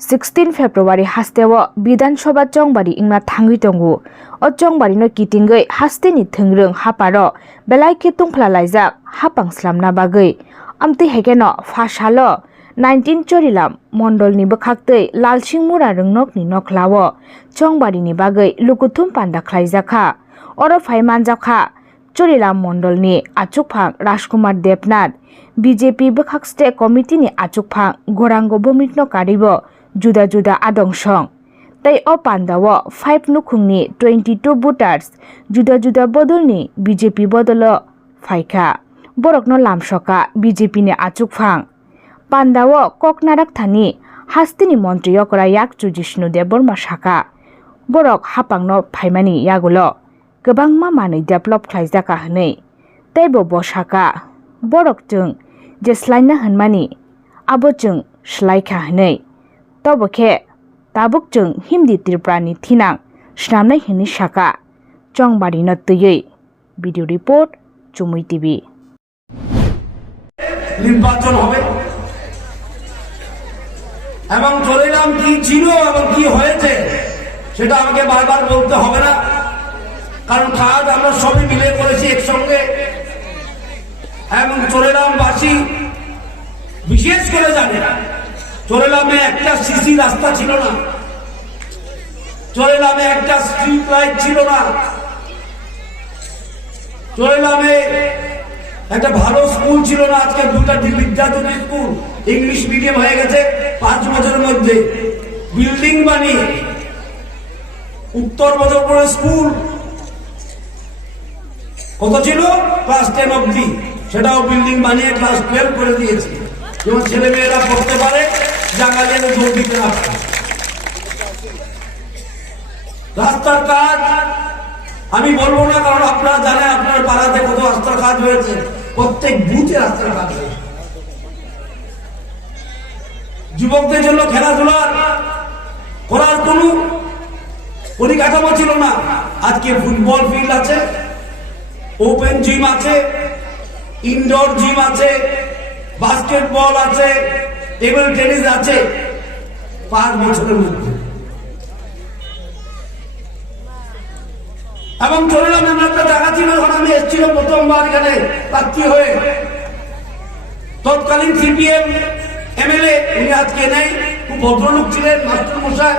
16 February hastewo Bidansabha Jongbari ingna thangui tongo o Jongbari no kitingei hasteni thingrung haparo belai ke tungphla laijak hapangslamna bagui amti hekeno phasalo 19 Charilam mondol ni bkhaktei Lalsinghmura Rwngnog ni noklawo Jongbari ni bagui Lukuthum Panda khlaijaka oro phai Manjakha Charilam mondol ni achukphang Rajkumar Debnath BJP bkhak state committee ni achukphang gorango bomitno karibo juda juda adongsong tai o Pandawo 5 nukhungni 22 voters juda juda bodolni BJP bodolo phaikha borokno lamsoka BJP ni achukphang Pandawo koknarak thani hastini mantri yokra yakchu Jishnu Debbarma saka borok hapangno phaimani yagulo gobangma manui develop khlaijaka hne taibo bosaka borok chung je slaina hanmani abo chung slaikha hne tobokhe tabuk chung Hindi Triprani thinang snamnai hini saka Jongbari no tuyei video report CHUMUI TV নির্বাচন হবে এবং চরিলাম কি ছিল এবং কি হয়েছে সেটা আমাকে বারবার বলতে হবে না কারণ কাজ আমরা সবাই মিলে করেছি একসঙ্গে এবং চরিলামবাসী বিশেষ করে জানে চরিলামে একটা সিসি রাস্তা ছিল না চরিলামে একটা স্ট্রিট লাইট ছিল না চরিলামে একটা ভালো স্কুল ছিল না আজকে দুটো বিদ্যাধরী স্কুল ইংলিশ মিডিয়াম হয়ে গেছে 5 বছরের মধ্যে বিল্ডিং বানিয়ে উত্তর বজরপুর স্কুল কত ছিল ক্লাস 10 অবধি সেটাও বিল্ডিং বানিয়ে ক্লাস 12 করে দিয়েছে যেমন ছেলে মেয়েরা পড়তে পারে জায়গায় জোর দিতে না রাস্তার কাজ আমি বলবো না কারণ আপনারা জানেন আপনার পাড়াতে কত রাস্তার কাজ হয়েছে প্রত্যেক বুথে রাস্তার কাজ হয়েছে যুবকদের জন্য খেলাধুলা করার কোনো পরিকাঠামো ছিল না আজকে ফুটবল ফিল্ড আছে ওপেন জিম আছে ইনডোর জিম আছে বাস্কেটবল আছে টেবিল টেনিস আছে 5 বছরের মধ্যে এবং চরিলাম এমন একটা জায়গা ছিল যখন আমি এসেছিলাম প্রথমবার এখানে প্রার্থী হয়ে তৎকালীন সিপিএম এমএলএ উনি আজকে নেই খুব ভদ্রলোক ছিলেন মাস্টার মশাই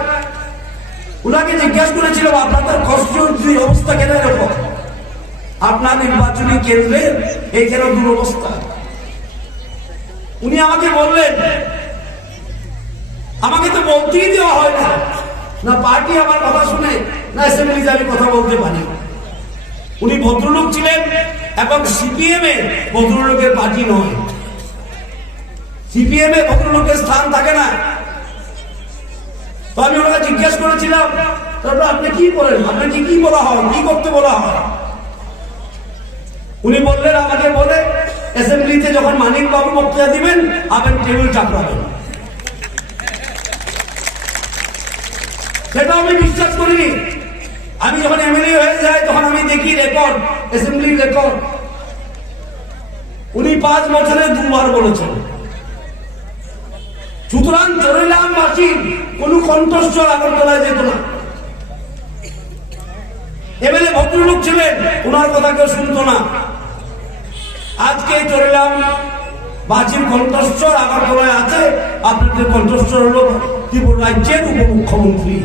উনাকে জিজ্ঞাসা করেছিলাম আপনাদের কষ্টের অবস্থা কেন এরকম আপনার নির্বাচনী কেন্দ্রের এই কেন দুরবস্থা উনি আমাকে বললেন আমাকে তো বলতেই দেওয়া হয় না না পার্টি আমার কথা শুনে না অ্যাসেম্বলিতে আমি কথা বলতে পারি উনি ভদ্রলোক ছিলেন এবং সিপিএম এ ভদ্রলোকের পার্টি নয় সিপিএম এ ভদ্রলোকের স্থান থাকে না তো আমি ওনাকে জিজ্ঞেস করেছিলাম তারপর আপনি কি করেন আপনাকে কি বলা হয় কি করতে বলা হয় উনি বললেন আমাকে বলে অ্যাসেম্বলিতে যখন মানিক বাবু বক্তৃতা দিবেন আপনি টেবিল চাপড়াবেন সেটা আমি বিশ্বাস করিনি আমি যখন এমএলএ হয়ে যাই তখন আমি দেখি রেকর্ড অ্যাসেম্বলির রেকর্ড উনি 5 বছরে 2 বার বলেছেন সুতরাং চরিলামবাসীর কোন কণ্ঠস্বর আগরতলায় যেত না এমএলএ ভদ্রলোক ছিলেন ওনার কথা কেউ শুনতো না আজকে চরিলামবাসীর কণ্ঠস্বর আগরতলায় আছে আপনাদের কণ্ঠস্বর হল ত্রিপুরা রাজ্যের উপমুখ্যমন্ত্রী